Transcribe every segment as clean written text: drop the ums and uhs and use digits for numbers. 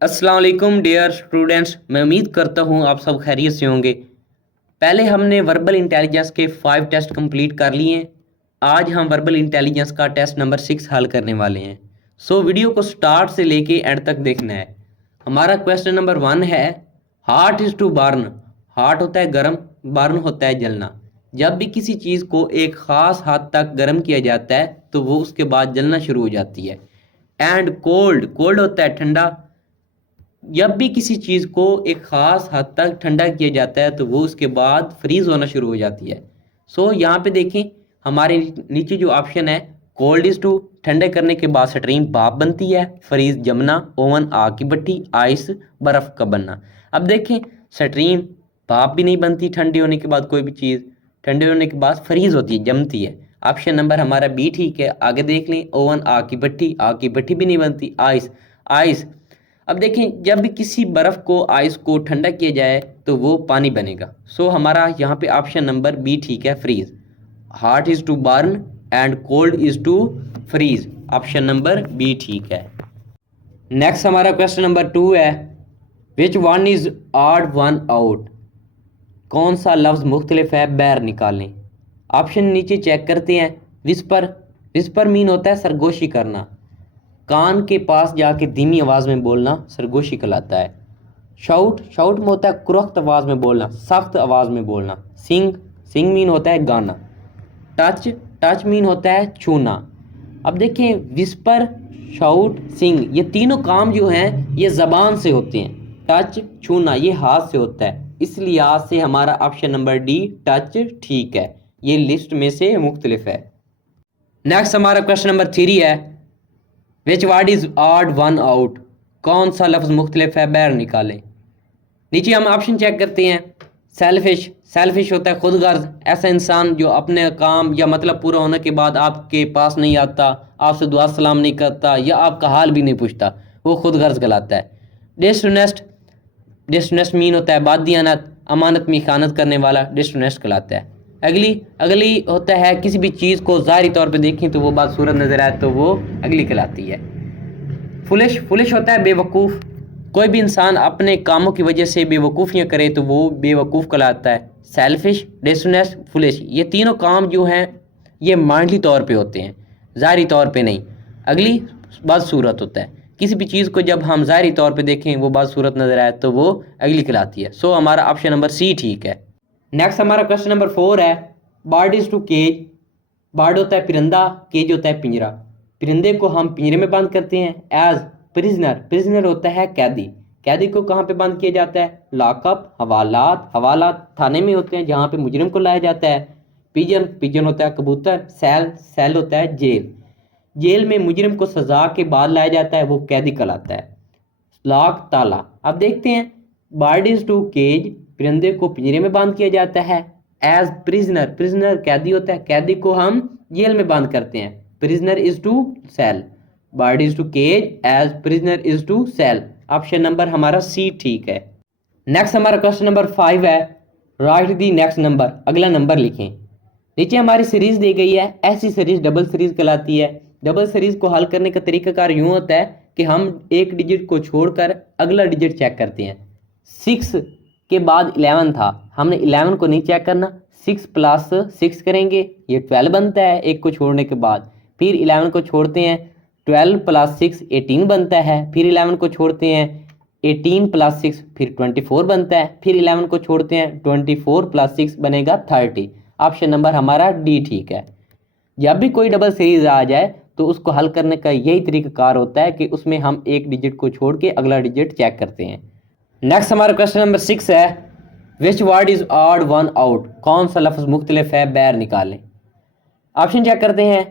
अस्सलाम वालेकुम dear students. मैं उम्मीद करता हूँ आप सब खैरियत से होंगे। पहले हमने वर्बल इंटेलिजेंस के 5 टेस्ट कंप्लीट कर लिए हैं। आज हम वर्बल इंटेलिजेंस का टेस्ट नंबर 6 हल करने वाले हैं। सो वीडियो को स्टार्ट से लेके एंड तक देखना है। हमारा क्वेश्चन नंबर 1 है, heart is to burn. Heart होता है गर्म, बर्न होता है जलना। जब भी किसी चीज़ को एक ख़ास हद तक गर्म किया जाता है तो वो उसके बाद जलना शुरू हो जाती है। एंड कोल्ड, कोल्ड होता है ठंडा। जब भी किसी चीज़ को एक ख़ास हद तक ठंडा किया जाता है तो वो उसके बाद फ्रीज होना शुरू हो जाती है। सो यहाँ पे देखें, हमारे नीचे जो ऑप्शन है, कोल्ड इज टू ठंडे करने के बाद स्ट्रीम भाप बनती है, फ्रीज जमना, ओवन आग की भट्टी, आइस बर्फ़ का बनना। अब देखें, स्ट्रीम भाप भी नहीं बनती ठंडे होने के बाद, कोई भी चीज़ ठंडे होने के बाद फ्रीज होती है, जमती है। ऑप्शन नंबर हमारा बी ठीक है। आगे देख लें, ओवन आग की भट्टी, आग की भट्टी भी नहीं बनती, आइस, आइस। अब देखें, जब भी किसी बर्फ़ को, आइस को ठंडा किया जाए तो वो पानी बनेगा। सो हमारा यहाँ पे ऑप्शन नंबर बी ठीक है, freeze. Heart is to burn and cold is to freeze. Option number B ठीक है। नेक्स्ट हमारा क्वेश्चन नंबर 2 है, which one is odd one out. कौन सा लफ्ज़ मुख्तलिफ है, बैर निकालें। ऑप्शन नीचे चेक करते हैं। विस्पर, विस्पर मीन होता है सरगोशी करना। कान के पास जाके धीमी आवाज़ में बोलना सरगोशी कहलाता है। शाउट, शाउट में होता है कुरख्त आवाज़ में बोलना, सख्त आवाज़ में बोलना। सिंग, सिंग मीन होता है गाना। टच, टच मीन होता है छूना। अब देखें, विस्पर, शाउट, सिंग, ये तीनों काम जो हैं ये ज़बान से होते हैं। टच, छूना, ये हाथ से होता है। इसलिए आज से हमारा ऑप्शन नंबर डी, टच, ठीक है। ये लिस्ट में से मुख्तलिफ है। नेक्स्ट हमारा क्वेश्चन नंबर 3 है, which word is odd one out. कौन सा लफ्ज़ मुख्तलिफ है, बैर निकालें। नीचे हम ऑप्शन चेक करते हैं। सेल्फिश, सेल्फिश होता है खुदगर्ज, ऐसा इंसान जो अपने काम या मतलब पूरा होने के बाद आपके पास नहीं आता, आपसे दुआ सलाम नहीं करता या आपका हाल भी नहीं पूछता, वो खुदगर्ज कहलाता है। डिसऑनेस्ट, डिसऑनेस्ट मीन होता है बादियानत, अमानत में खयानत करने वाला डिसऑनेस्ट कहलाता है। अगली, अगली होता है किसी भी चीज़ को ज़ाहिरी तौर पे देखें तो वो बात सूरत नज़र आए तो वो अगली कहलाती है। फुलिश, फुलिश होता है बेवकूफ़। कोई भी इंसान अपने कामों की वजह से बेवकूफ़ियाँ करे तो वो बेवकूफ़ कहलाता है। सेल्फिश, डिसऑनेस्ट, फुलिश, ये तीनों काम जो हैं ये माइंडली तौर पे होते हैं, ज़ाहिरी तौर पे नहीं। अगली बदसूरत होता है, किसी भी चीज़ को जब हम ज़ाहिरी तौर पे देखें वो बदसूरत नज़र आए तो वो अगली कहलाती है। सो हमारा ऑप्शन नंबर सी ठीक है। नेक्स्ट हमारा क्वेश्चन नंबर 4 है, bird is to cage. Bird होता है परिंदा, केज होता है पिंजरा। परिंदे को हम पिंजरे में बंद करते हैं एज प्रिजनर, प्रिजनर होता है कैदी। कैदी को कहाँ पे बंद किया जाता है, लॉकअप, हवालात, हवालात थाने में होते हैं जहाँ पे मुजरिम को लाया जाता है। पिजन, पिजन होता है कबूतर। सेल, सेल होता है जेल, जेल में मुजरिम को सजा के बाद लाया जाता है, वो कैदी कहलाता है। लॉक, ताला। अब देखते हैं, बर्ड इज टू केज, परिंदे को पिंजरे में बंद किया जाता है। एज प्रिजनर, प्रिजनर कैदी होता है, कैदी को हम जेल में बंद करते हैं। Prisoner is to cell, bird is to cage as prisoner is to cell. Option number हमारा सी ठीक है। नेक्स्ट हमारा क्वेश्चन नंबर 5 है, राइट दी नेक्स्ट नंबर, अगला नंबर लिखें। नीचे हमारी सीरीज दी गई है, ऐसी सीरीज डबल सीरीज कहलाती है। डबल सीरीज को हल करने का तरीकाकार यूं होता है कि हम एक डिजिट को छोड़कर अगला डिजिट चेक करते हैं। 6 के बाद 11 था, हमने 11 को नहीं चेक करना, 6 प्लस 6 करेंगे, ये 12 बनता है एक को छोड़ने के बाद। फिर 11 को छोड़ते हैं, 12 प्लस 6 18 बनता है। फिर 11 को छोड़ते हैं, 18 प्लस 6 फिर 24 बनता है। फिर 11 को छोड़ते हैं, 24 प्लस 6 बनेगा 30। ऑप्शन नंबर हमारा डी ठीक है। जब भी कोई डबल सीरीज आ जाए तो उसको हल करने का यही तरीकाकार होता है कि उसमें हम एक डिजिट को छोड़ के अगला डिजिट चेक करते हैं। नेक्स्ट हमारा क्वेश्चन नंबर 6 है, which word is odd one out. कौन सा लफ्ज़ मुख्तलिफ है, बैर निकालें। ऑप्शन चेक करते हैं।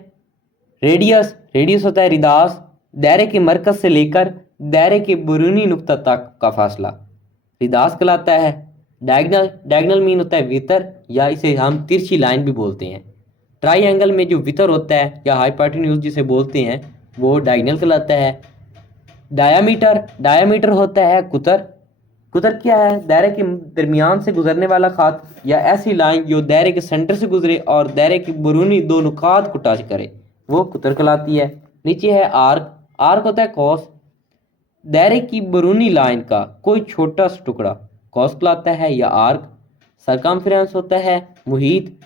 रेडियस, रेडियस होता है रिदास, दायरे के मरकज से लेकर दायरे के बैरूनी नुक्ता तक का फासला रिदास कहलाता है। डायगनल, डायगनल मीन होता है वितर, या इसे हम तिरछी लाइन भी बोलते हैं। ट्राइंगल में जो वितर होता है या हाइपोटेन्यूज जिसे बोलते हैं वो डायगनल कहलाता है। डायामीटर, डायामीटर होता है कुतर। कुतर क्या है, दायरे के दरमियान से गुजरने वाला खात या ऐसी लाइन जो दायरे के सेंटर से गुजरे और दायरे के बैरूनी दो नुकात को टच करे, वो कुतर कहलाती है। नीचे है आर्क, आर्क होता है कॉस। दायरे की बैरूनी लाइन का कोई छोटा सा टुकड़ा कौस कहलाता है या आर्क। सरकमफ्रेंस होता है मुहीत।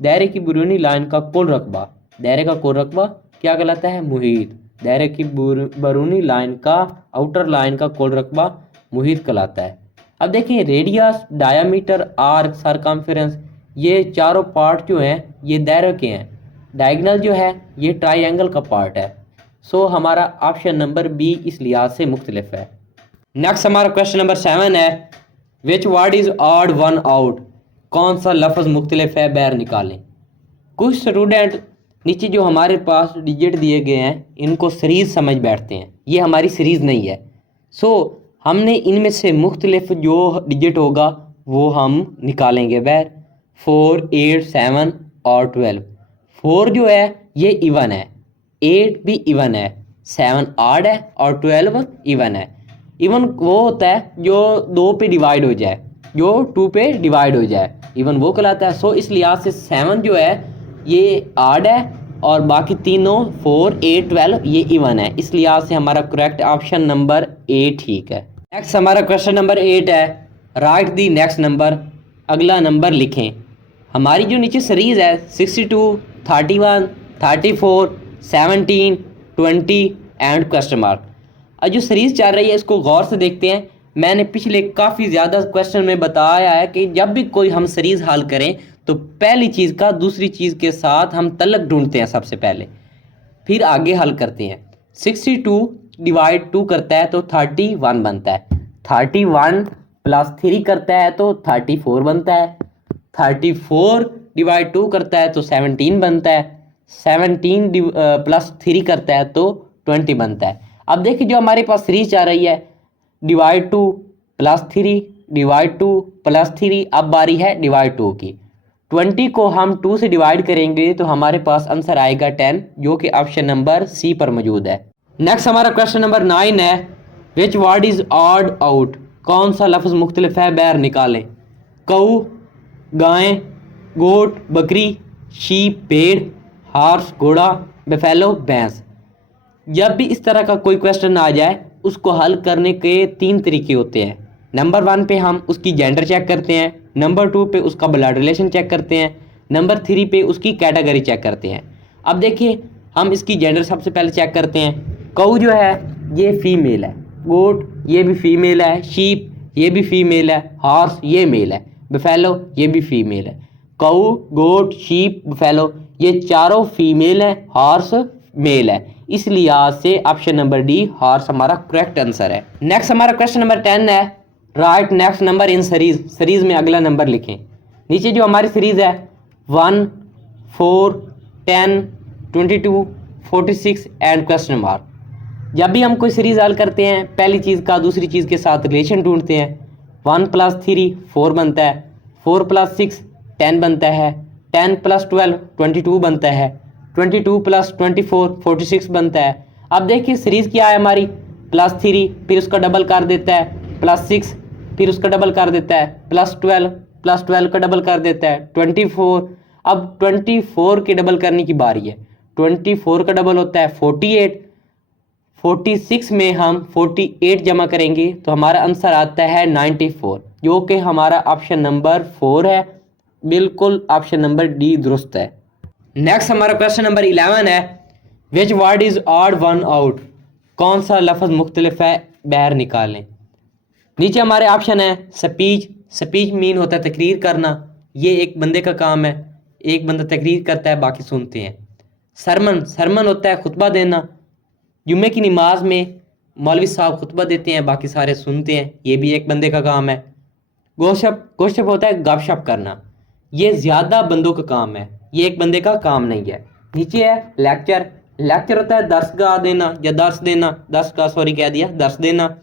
दायरे की बैरूनी लाइन का कुल रकबा, दायरे का कुल रकबा क्या कहलाता है? मुहीत। दायरे की बैरूनी लाइन का, आउटर लाइन का कुल रकबा मुहीत कहलाता है। अब देखिए रेडियस, डायामीटर, आर्क, सरकमफ्रेंस, ये चारों पार्ट जो हैं ये दायरे के हैं। डायगोनल जो है ये ट्राइंगल का पार्ट है। सो हमारा ऑप्शन नंबर बी इस लिहाज से मुख्तलिफ है। नेक्स्ट हमारा क्वेश्चन नंबर 7 है, which word is odd one out? कौन सा लफ्ज़ मुख्तलिफ है, बैर निकालें। कुछ स्टूडेंट नीचे जो हमारे पास डिजिट दिए गए हैं इनको सीरीज़ समझ बैठते हैं, ये हमारी सीरीज़ नहीं है। सो हमने इनमें से मुख्तलिफ जो डिजिट होगा वो हम निकालेंगे बैर। 4, 8, 7 और 12। 4 जो है ये इवन है, 8 भी इवन है, 7 ऑड है और 12 इवन है। इवन वो होता है जो 2 पे डिवाइड हो जाए, जो 2 पे डिवाइड हो जाए, इवन वो कहलाता है। सो इस लिहाज से 7 जो है ये ऑड है और बाकी तीनों 4, 8, 12 ये इवन है। इस लिहाज से हमारा करेक्ट ऑप्शन नंबर ए ठीक है। नेक्स्ट हमारा क्वेश्चन नंबर 8 है, राइट दी नेक्स्ट नंबर। अगला नंबर लिखें। हमारी जो नीचे सीरीज़ है 62, 31, 34, 17, 20 एंड क्वेश्चन मार्क। अब जो सीरीज़ चल रही है इसको गौर से देखते हैं। मैंने पिछले काफ़ी ज़्यादा क्वेश्चन में बताया है कि जब भी कोई हम सीरीज़ हल करें तो पहली चीज़ का दूसरी चीज़ के साथ हम तल्लक ढूंढते हैं सबसे पहले, फिर आगे हल करते हैं। 62 डिवाइड 2 करता है तो 31 बनता है। 31 प्लस 3 करता है तो 34 बनता है। 34 डिवाइड 2 करता है तो 17 बनता है। 17 प्लस 3 करता है तो 20 बनता है। अब देखिए जो हमारे पास सीरीज आ रही है डिवाइड 2 प्लस 3 डिवाइड 2 प्लस 3, अब बारी है डिवाइड 2 की। 20 को हम 2 से डिवाइड करेंगे तो हमारे पास आंसर आएगा 10, जो कि ऑप्शन नंबर सी पर मौजूद है। नेक्स्ट हमारा क्वेश्चन नंबर 9 है, which word is odd out? कौन सा लफ्ज़ मुख्तलिफ है, बैर निकालें। कऊ, गाय, गोट, बकरी, शीप, भेड़, हार्स, घोड़ा, बफेलो, भैंस। जब भी इस तरह का कोई क्वेश्चन आ जाए उसको हल करने के 3 तरीके होते हैं। नंबर 1 पे हम उसकी जेंडर चेक करते हैं, नंबर 2 पे उसका ब्लड रिलेशन चेक करते हैं, नंबर 3 पे उसकी कैटेगरी चेक करते हैं। अब देखिए हम इसकी जेंडर सबसे पहले चेक करते हैं। कऊ जो है ये फीमेल है, गोट ये भी फीमेल है, शीप ये भी फीमेल है, हॉर्स ये मेल है, बफेलो ये भी फीमेल है। कऊ, गोट, शीप, बफेलो ये चारों फीमेल है, हॉर्स मेल है। इस लिहाज से ऑप्शन नंबर डी हॉर्स हमारा करेक्ट आंसर है। नेक्स्ट हमारा क्वेश्चन नंबर 10 है, right next number in series. Series में अगला नंबर लिखें। नीचे जो हमारी सीरीज है 1, 4, 10, 22, 46 एंड क्वेश्चन मार्क। जब भी हम कोई सीरीज हल करते हैं पहली चीज़ का दूसरी चीज़ के साथ रिलेशन ढूंढते हैं। 1 + 3 4 बनता है, 4 + 6 10 बनता है, 10 + 12 22 बनता है, 22 + 24 46 बनता है। अब देखिए सीरीज़ क्या है हमारी, +3 फिर उसका डबल कर देता है, +6 फिर उसका डबल कर देता है, +12 का डबल कर देता है, 24। अब 24 के डबल करने की बारी है। 24 का डबल होता है 48। 46 में हम 48 जमा करेंगे तो हमारा आंसर आता है 94, जो कि हमारा ऑप्शन नंबर 4 है। बिल्कुल ऑप्शन नंबर डी दुरुस्त है। नेक्स्ट हमारा क्वेश्चन नंबर 11 है, which word is odd one out? कौन सा लफ्ज़ मुख्तलिफ है, बैर निकालें। नीचे हमारे ऑप्शन है स्पीच। स्पीच मीन होता है तकरीर करना, ये एक बंदे का काम है, एक बंदा तकरीर करता है बाकी सुनते हैं। सरमन, सरमन होता है खुतबा देना, जुम्मे की नमाज में मौलवी साहब खुतबा देते हैं बाकी सारे सुनते हैं, ये भी एक बंदे का काम है। गोशप, गोशप होता है गपशप करना, ये ज़्यादा बंदों का काम है, ये एक बंदे का काम नहीं है। नीचे है लेक्चर। लेक्चर होता है दर्सगाह देना या दर्स देना, दर्सगाह सॉरी कह दिया, दर्स देना।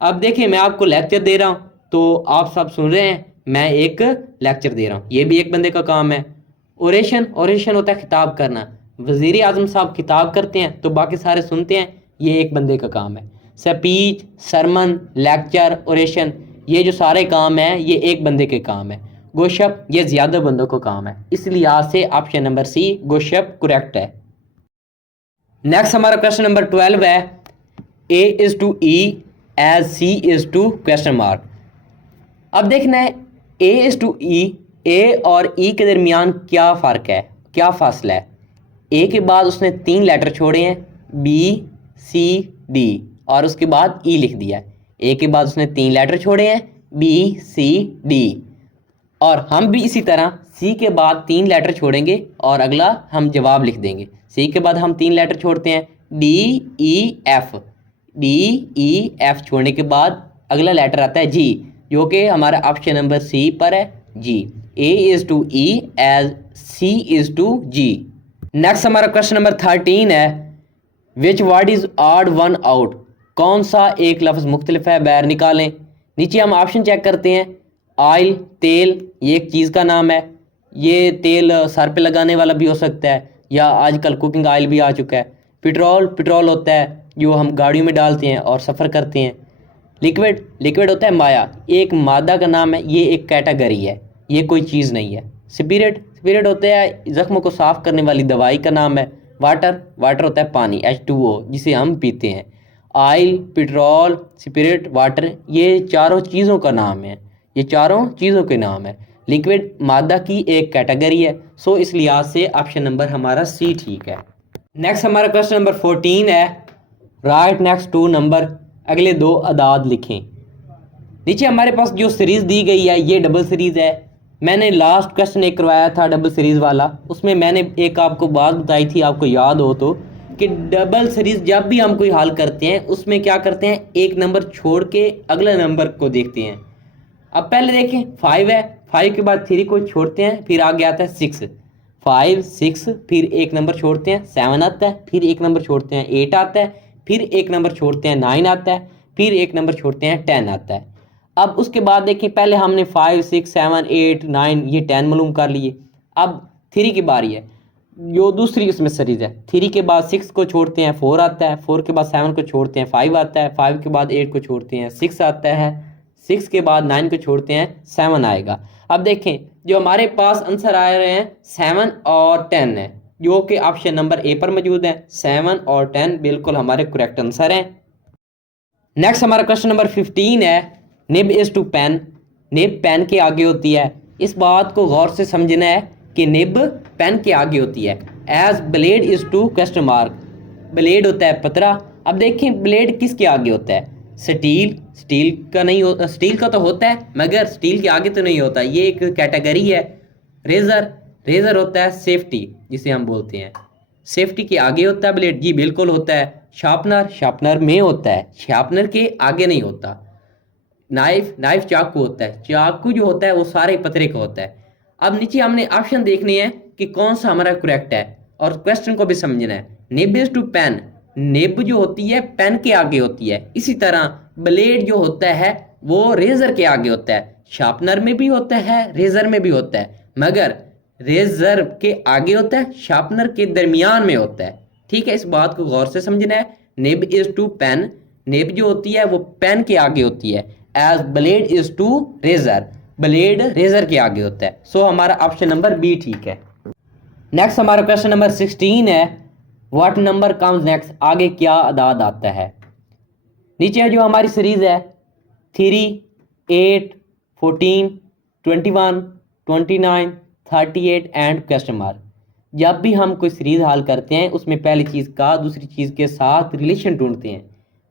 अब देखिए मैं आपको लेक्चर दे रहा हूँ तो आप सब सुन रहे हैं, मैं एक लेक्चर दे रहा हूँ, ये भी एक बंदे का काम है। ओरेशन, ओरेशन होता है खिताब करना, वज़ीर आज़म साहब खिताब करते हैं तो बाकी सारे सुनते हैं, ये एक बंदे का काम है। स्पीच, सरमन, लेक्चर, ओरेशन ये जो सारे काम हैं ये एक बंदे के काम है। गोशप ये ज़्यादा बंदों का काम है, इस लिहाज से ऑप्शन नंबर सी गोशप करेक्ट है। नेक्स्ट हमारा क्वेश्चन नंबर 12 है, A is to E as C is to question mark. अब देखना है A is to E, A और E के दरमियान क्या फ़र्क है, क्या फासला है। A के बाद उसने 3 लेटर छोड़े हैं B C D और उसके बाद E लिख दिया है। A के बाद उसने 3 लेटर छोड़े हैं B C D और हम भी इसी तरह C के बाद 3 लेटर छोड़ेंगे और अगला हम जवाब लिख देंगे। C के बाद हम 3 लेटर छोड़ते हैं D E F, D E F छोड़ने के बाद अगला लेटर आता है G, जो कि हमारा ऑप्शन नंबर C पर है G। A is to E as C is to G। Next हमारा क्वेश्चन नंबर 13 है which word is odd one out. कौन सा एक लफ्ज़ मुख्तलिफ है, बैर निकालें। नीचे हम ऑप्शन चेक करते हैं। ऑयल तेल, ये एक चीज़ का नाम है। ये तेल सर पे लगाने वाला भी हो सकता है या आजकल कुकिंग ऑयल भी आ चुका है। पेट्रोल, पेट्रोल होता है जो हम गाड़ियों में डालते हैं और सफ़र करते हैं। लिक्विड, लिक्विड होता है माया, एक मादा का नाम है, ये एक कैटेगरी है, ये कोई चीज़ नहीं है। स्पिरिट, स्पिरिट होता है ज़ख्मों को साफ़ करने वाली दवाई का नाम है। वाटर, वाटर होता है पानी H2O जिसे हम पीते हैं। ऑयल, पेट्रोल, स्पिरिट, वाटर, ये चारों चीज़ों का नाम है, ये चारों चीज़ों के नाम है। लिक्विड मादा की एक कैटेगरी है, सो इस लिहाज से ऑप्शन नंबर हमारा C ठीक है। नेक्स्ट हमारा क्वेश्चन नंबर 14 है राइट नेक्स्ट टू नंबर, अगले 2 अदाद लिखें। नीचे हमारे पास जो सीरीज़ दी गई है ये डबल सीरीज़ है। मैंने लास्ट क्वेश्चन एक करवाया था डबल सीरीज़ वाला, उसमें मैंने एक आपको बात बताई थी, आपको याद हो तो, कि डबल सीरीज़ जब भी हम कोई हल करते हैं उसमें क्या करते हैं, एक नंबर छोड़ के अगले नंबर को देखते हैं। अब पहले देखें 5 है, 5 के बाद 3 को छोड़ते हैं, फिर आगे आता है 6, 5 6, फिर एक नंबर छोड़ते हैं 7 आता है, फिर एक नंबर छोड़ते हैं 8 आता है, फिर एक नंबर छोड़ते हैं 9 आता है, फिर एक नंबर छोड़ते हैं 10 आता है। अब उसके बाद देखिए पहले हमने 5 6 7 8 9 ये 10 मालूम कर लिए। अब 3 की बारी है, जो दूसरी उसमें सीरीज है। 3 के बाद 6 को छोड़ते हैं 4 आता है, 4 के बाद 7 को छोड़ते हैं 5 आता है, 5 के बाद 8 को छोड़ते हैं 6 आता है, 6 के बाद 9 को छोड़ते हैं 7 आएगा। अब देखें जो हमारे पास आंसर आ रहे हैं 7 और 10 है, जो कि ऑप्शन नंबर A पर मौजूद है। 7 और 10 बिल्कुल हमारे करेक्ट आंसर हैं। नेक्स्ट हमारा क्वेश्चन नंबर 15 है nib is to pen. Nib pen के आगे होती है। इस बात को गौर से समझना है कि निब पेन के आगे होती है। As blade is to question mark, blade होता है पतरा। अब देखें ब्लेड किसके आगे होता है, स्टील, स्टील का नहीं होता, स्टील का तो होता है मगर स्टील के आगे तो नहीं होता, ये एक कैटेगरी है। रेज़र, रेज़र होता है सेफ्टी जिसे हम बोलते हैं, सेफ्टी के आगे होता है ब्लेड, जी बिल्कुल होता है। शार्पनर, शार्पनर में होता है, शार्पनर के आगे नहीं होता। नाइफ, नाइफ चाकू होता है, चाकू जो होता है वो सारे पतरे का होता है। अब नीचे हमने ऑप्शन देखने हैं कि कौन सा हमारा करेक्ट है और क्वेश्चन को भी समझना है। Nib is to pen, nib जो होती है पेन के आगे होती है। इसी तरह ब्लेड जो होता है वो रेजर के आगे होता है, शार्पनर में भी होता है, रेजर में भी होता है, मगर रेजर के आगे होता है, शार्पनर के दरमियान में होता है। ठीक है, इस बात को गौर से समझना है। Nib is to pen, nib जो होती है वो पेन के आगे होती है। As blade is to razor, blade razor के आगे होता है। सो हमारा ऑप्शन नंबर B ठीक है। नेक्स्ट हमारा क्वेश्चन नंबर 16 है व्हाट नंबर कम्स नेक्स्ट, आगे क्या अदाद आता है। नीचे जो हमारी सीरीज है 3 8 14 21 29 38 एंड क्वेश्चन मार्क। जब भी हम कोई सीरीज हल करते हैं उसमें पहली चीज़ का दूसरी चीज़ के साथ रिलेशन ढूंढते हैं।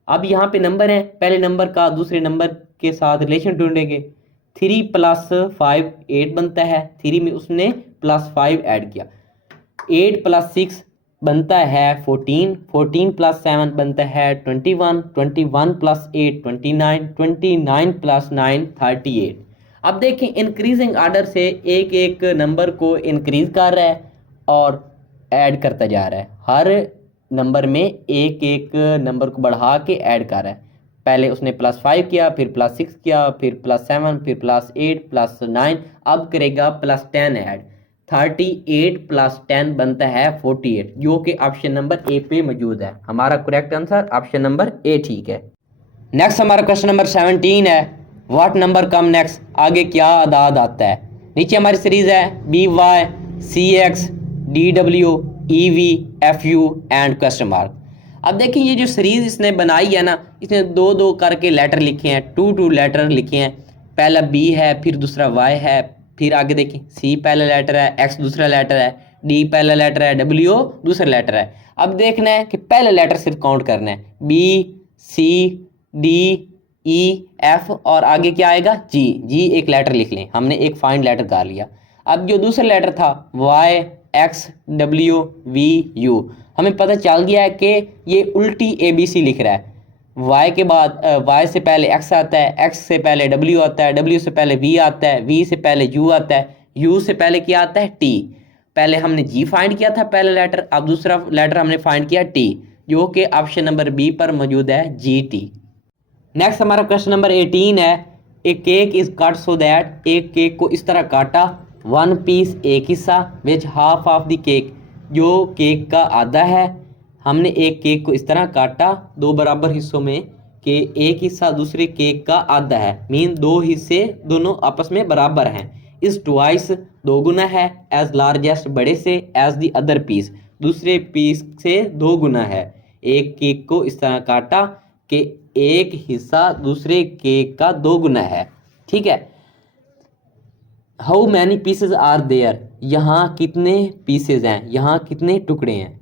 अब यहाँ पे नंबर है, पहले नंबर का दूसरे नंबर के साथ रिलेशन ढूंढेंगे। 3 + 5 8 बनता है, 3 में उसने +5 ऐड किया। 8 + 6 बनता है 14, 14 + 7 बनता है 21, 21 + 8 29, 29 + 9 38। अब देखें इंक्रीजिंग आर्डर से एक एक नंबर को इंक्रीज कर रहा है और ऐड करता जा रहा है। हर नंबर में एक एक नंबर को बढ़ा के ऐड कर रहा है। पहले उसने +5 किया, फिर +6 किया, फिर +7, फिर +8 +9, अब करेगा +10 ऐड। 38 + 10 बनता है 48, जो कि ऑप्शन नंबर A पे मौजूद है। हमारा correct answer option number A ठीक है। नेक्स्ट हमारा क्वेश्चन नंबर 17 है व्हाट नंबर कम नेक्स्ट, आगे क्या अदाद आता है। नीचे हमारी सीरीज है BY CX DW EV FU and question mark. अब देखिए ये जो सीरीज इसने बनाई है ना, इसने दो दो करके लेटर लिखे हैं, टू टू लेटर लिखे हैं। पहला बी है, फिर दूसरा वाई है, फिर आगे देखिए सी पहला लेटर है, एक्स दूसरा लेटर है, डी पहला लेटर है, डब्ल्यू दूसरा लेटर है। अब देखना है कि पहला लेटर सिर्फ काउंट करना है, B C D E F और आगे क्या आएगा जी। जी एक लेटर लिख लें, हमने एक फाइंड लेटर कर लिया। अब जो दूसरा लेटर था Y X W V U, हमें पता चल गया है कि ये उल्टी ABC लिख रहा है। वाई के बाद वाई से पहले एक्स आता है, एक्स से पहले डब्ल्यू आता है, डब्ल्यू से पहले वी आता है, वी से पहले यू आता है, यू से पहले क्या आता है टी। पहले हमने जी फाइंड किया था पहला लेटर, अब दूसरा लेटर हमने फाइंड किया टी, जो कि ऑप्शन नंबर बी पर मौजूद है GT। नेक्स्ट हमारा क्वेश्चन नंबर 18 है, a cake is cut so that, एक केक को इस तरह काटा, वन पीस एक हिस्सा, which half of the cake, जो केक का आधा है। हमने एक केक को इस तरह काटा दो बराबर हिस्सों में कि एक हिस्सा दूसरे केक का आधा है, मीन दो हिस्से दोनों आपस में बराबर हैं। इस ट्वाइस दो गुना है, एज लार्जेस्ट बड़े से, एज द अदर पीस दूसरे पीस से दो गुना है। एक केक को इस तरह काटा कि एक हिस्सा दूसरे केक का दो गुना है, ठीक है। How many pieces are there, यहाँ कितने पीसेज हैं, यहाँ कितने टुकड़े हैं।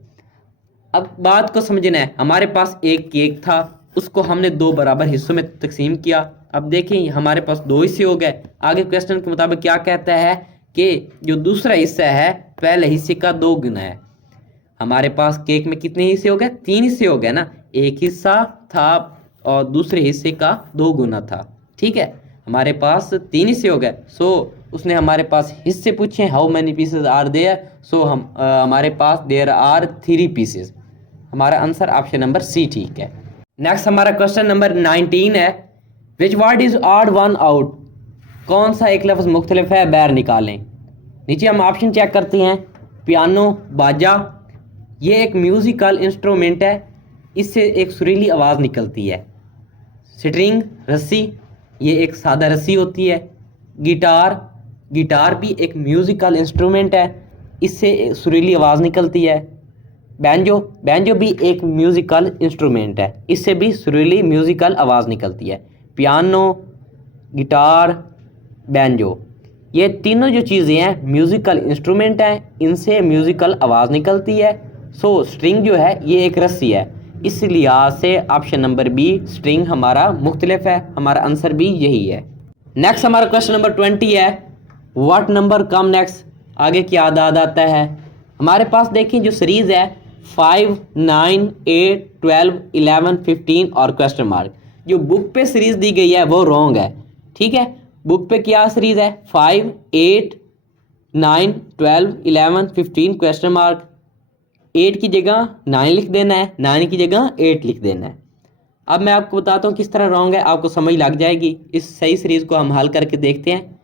अब बात को समझना है, हमारे पास एक केक था, उसको हमने दो बराबर हिस्सों में तकसीम किया। अब देखें हमारे पास दो हिस्से हो गए। आगे क्वेश्चन के मुताबिक क्या कहता है कि जो दूसरा हिस्सा है पहले हिस्से का दो गुना है। हमारे पास केक में कितने हिस्से हो गए, तीन हिस्से हो गए ना, एक हिस्सा था और दूसरे हिस्से का दो गुना था, ठीक है। हमारे पास तीन हिस्से हो गए। सो उसने हमारे पास हिस्से पूछे, how many pieces are there, so हमारे पास देयर आर 3 पीसेज। हमारा आंसर ऑप्शन नंबर सी ठीक है। नेक्स्ट हमारा क्वेश्चन नंबर 19 है, which word is odd one out, कौन सा एक लफ्ज़ मुख्तलिफ है बाहर निकालें। नीचे हम ऑप्शन चेक करते हैं, पियानो बाजा, ये एक म्यूज़िकल इंस्ट्रूमेंट है, इससे एक सुरीली आवाज़ निकलती है। स्ट्रिंग रस्सी, ये एक सादा रस्सी होती है। गिटार, गिटार भी एक म्यूज़िकल इंस्ट्रूमेंट है, इससे सुरीली आवाज़ निकलती है। बैंजो, बैंजो भी एक म्यूज़िकल इंस्ट्रूमेंट है, इससे भी सुरीली म्यूज़िकल आवाज़ निकलती है। पियानो, गिटार, बैंजो, ये तीनों जो चीज़ें हैं म्यूज़िकल इंस्ट्रूमेंट हैं, इनसे म्यूज़िकल आवाज़ निकलती है। सो स्ट्रिंग जो है ये एक रस्सी है, इस लिहाज से ऑप्शन नंबर बी स्ट्रिंग हमारा मुख्तलिफ है, हमारा आंसर भी यही है। नेक्स्ट हमारा क्वेश्चन नंबर 20 है, व्हाट नंबर कम नेक्स्ट, आगे क्या आदाद आता है। हमारे पास देखिए जो सीरीज़ है 5, 9, 8, 12, 11, 15 और क्वेश्चन मार्क, जो बुक पे सीरीज़ दी गई है वो रॉन्ग है, ठीक है। बुक पे क्या सीरीज़ है 5, 8, 9, 12, 11, 15 क्वेश्चन मार्क। 8 की जगह 9 लिख देना है, 9 की जगह 8 लिख देना है। अब मैं आपको बताता हूँ किस तरह रॉन्ग है, आपको समझ लग जाएगी। इस सही सीरीज़ को हम हल करके देखते हैं।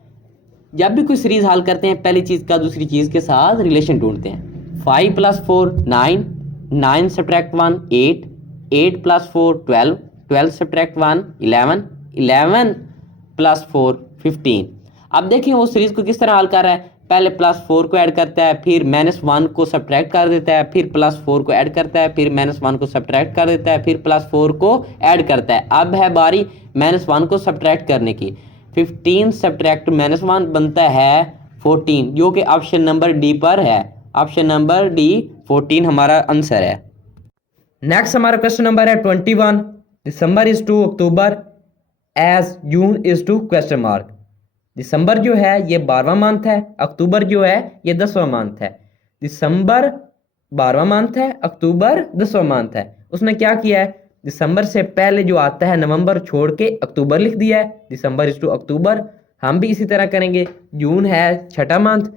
जब भी कोई सीरीज़ हल करते हैं पहली चीज़ का दूसरी चीज़ के साथ रिलेशन ढूंढते हैं। 5 + 4 9, 9 सब्ट्रैक्ट 1 8, 8 + 4 12, 12 सब्ट्रैक्ट 1 11, 11 + 4 15। अब देखिए वो सीरीज़ को किस तरह हल कर रहा है, पहले +4 को ऐड करता है, फिर -1 को सब्ट्रैक्ट कर देता है, फिर +4 को ऐड करता है, फिर -1 को सब्ट्रैक्ट कर देता है, फिर +4 को ऐड करता है। अब है बारी -1 को सब्ट्रैक्ट करने की। 15 सब्ट्रैक्ट -1 बनता है 14, जो कि ऑप्शन नंबर डी पर है। ऑप्शन नंबर डी 14 हमारा आंसर है। नेक्स्ट हमारा क्वेश्चन नंबर है 21, December is to October as June is to question mark. दिसंबर जो है ये 12वां मंथ है, अक्टूबर जो है ये 10वां मंथ है। दिसंबर 12वां मंथ है, अक्टूबर 10वां मंथ है। उसने क्या किया है, दिसंबर से पहले जो आता है नवंबर छोड़ के अक्टूबर लिख दिया है, दिसंबर इज टू अक्टूबर। हम भी इसी तरह करेंगे। जून है 6ठा मंथ,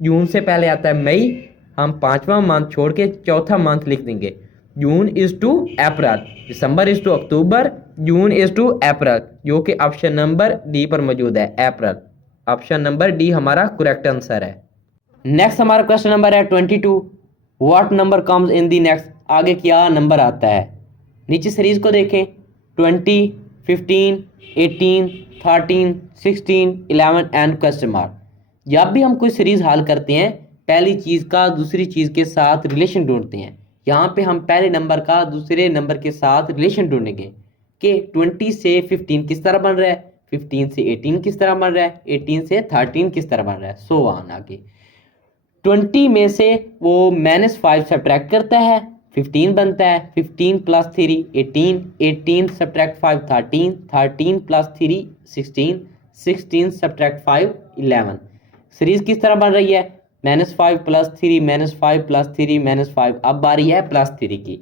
जून से पहले आता है मई, हम 5वां मंथ छोड़ के चौथा मंथ लिख देंगे। June is to April, December is to October, June is to April, जो कि ऑप्शन नंबर डी पर मौजूद है, अप्रैल। ऑप्शन नंबर डी हमारा करेक्ट आंसर है। नेक्स्ट हमारा क्वेश्चन नंबर है 22, what number comes in the next, आगे क्या नंबर आता है। नीचे सीरीज को देखें, 20, 15, 18, 13, 16, 11 एंड क्वेश्चन मार्क। जब भी हम कोई सीरीज हल करते हैं पहली चीज़ का दूसरी चीज़ के साथ रिलेशन ढूंढते हैं, यहाँ पे हम पहले नंबर का दूसरे नंबर के साथ रिलेशन ढूंढेंगे कि 20 से 15 किस तरह बन रहा है, 15 से 18 किस तरह बन रहा है, 18 से 13 किस तरह बन रहा है, सो ऑन आगे। 20 में से वो -5 सब्ट्रैक्ट करता है, 15 बनता है, 15 plus 3 18, 18 subtract 5 13, 13 plus 3 16, 16 subtract 5 11। Series किस तरह बन रही है, -5 प्लस 3 -5 प्लस 3 -5। अब बारी है प्लस 3 की।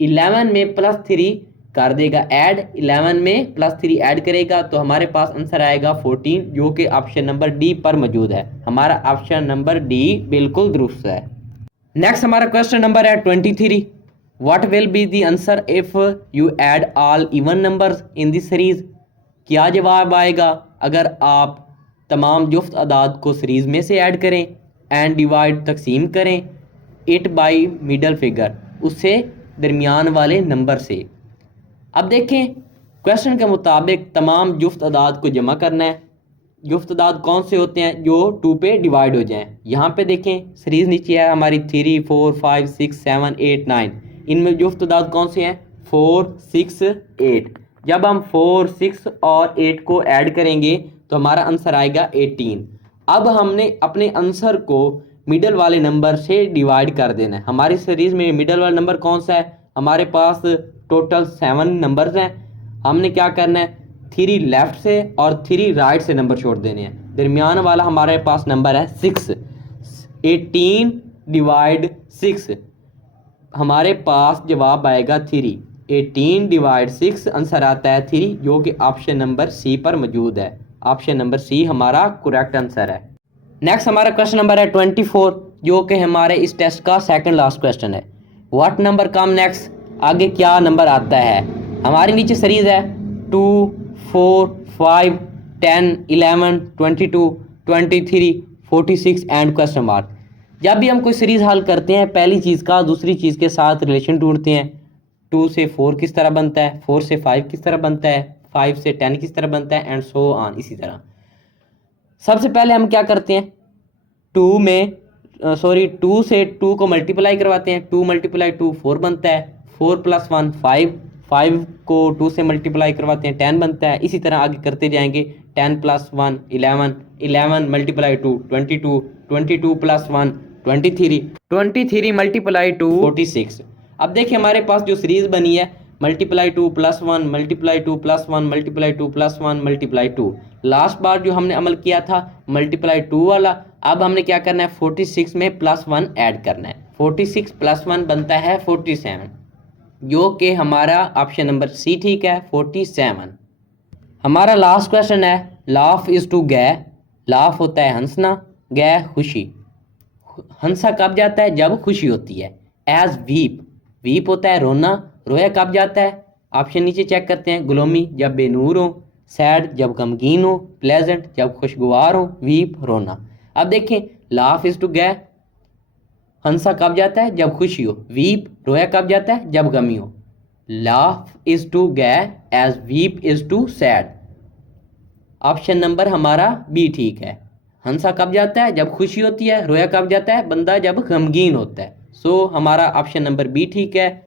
11 में प्लस 3 कर देगा ऐड, 11 में प्लस 3 ऐड करेगा तो हमारे पास आंसर आएगा 14, जो कि ऑप्शन नंबर डी पर मौजूद है। हमारा ऑप्शन नंबर डी बिल्कुल दुरुस्त है। नेक्स्ट हमारा क्वेश्चन नंबर है 23। What will be the answer if you add all even numbers in this series. क्या जवाब आएगा अगर आप तमाम जुफ्त अदाद को सीरीज में से ऐड करें एंड डिवाइड तकसीम करें इट बाई मिडल फिगर, उससे दरमियान वाले नंबर से। अब देखें क्वेश्चन के मुताबिक तमाम जुफ्त अदाद को जमा करना है। जुफ्त अदाद कौन से होते हैं, जो 2 पे डिवाइड हो जाएं। यहाँ पे देखें सीरीज नीचे है हमारी 3 4 5 6 7 8 9। इनमें जुफ्त अदाद कौन से हैं, 4 6 8। जब हम 4 6 और 8 को ऐड करेंगे तो हमारा आंसर आएगा 18। अब हमने अपने आंसर को मिडल वाले नंबर से डिवाइड कर देना है। हमारी सीरीज में मिडल वाला नंबर कौन सा है, हमारे पास टोटल 7 नंबर्स हैं। हमने क्या करना है, 3 लेफ्ट से और 3 राइट से नंबर छोड़ देने हैं। दरमियान वाला हमारे पास नंबर है 6। 18 डिवाइड 6, हमारे पास जवाब आएगा 3। 18 डिवाइड 6 आंसर आता है 3, जो कि ऑप्शन नंबर सी पर मौजूद है। ऑप्शन नंबर सी हमारा करेक्ट आंसर है। नेक्स्ट हमारा क्वेश्चन नंबर है 24, जो कि हमारे इस टेस्ट का सेकंड लास्ट क्वेश्चन है। व्हाट नंबर कम नेक्स्ट, आगे क्या नंबर आता है। हमारे नीचे सीरीज है 2 4 5 10 11 22 23 46 एंड क्वेश्चन मार्क। जब भी हम कोई सीरीज हल करते हैं पहली चीज़ का दूसरी चीज़ के साथ रिलेशन ढूंढते हैं। 2 से 4 किस तरह बनता है, 4 से 5 किस तरह बनता है, 5 से 10 किस तरह बनता है, एंड सो ऑन। इसी तरह सबसे पहले हम क्या करते हैं, 2 से 2 को मल्टीप्लाई करवाते हैं। 2 × 2 4 बनता है, 4 + 1 5, 5 को 2 से मल्टीप्लाई करवाते हैं 10 बनता है। इसी तरह आगे करते जाएंगे, 10 + 1 11, 11 × 2 22, 22 + 1 23, 23 × 2 46। अब देखिए हमारे पास जो सीरीज बनी है × 2 + 1 × 2 + 1 × 2 + 1 × 2। लास्ट बार जो हमने अमल किया था ×2 वाला, अब हमने क्या करना है 46 में +1 ऐड करना है। 46 + 1 बनता है 47, जो कि हमारा ऑप्शन नंबर सी ठीक है 47। हमारा लास्ट क्वेश्चन है laugh is to gay. Laugh होता है हंसना, गे खुशी। हंसा कब जाता है, जब खुशी होती है। एज वीप, वीप होता है रोना, रोया कब जाता है। ऑप्शन नीचे चेक करते हैं, ग्लोमी जब बेनूर हो, सैड जब गमगीन हो, प्लेजेंट जब खुशगवार हो, वीप रोना। अब देखें लाफ इज टू गे, हंसा कब जाता है, जब खुशी हो। वीप रोया कब जाता है, जब गमी हो। Laugh is to gay as weep is to sad. Option number हमारा बी ठीक है। हंसा कब जाता है, जब खुशी होती है। रोया कब जाता है, बंदा जब गमगीन होता है। सो हमारा ऑप्शन नंबर बी ठीक है।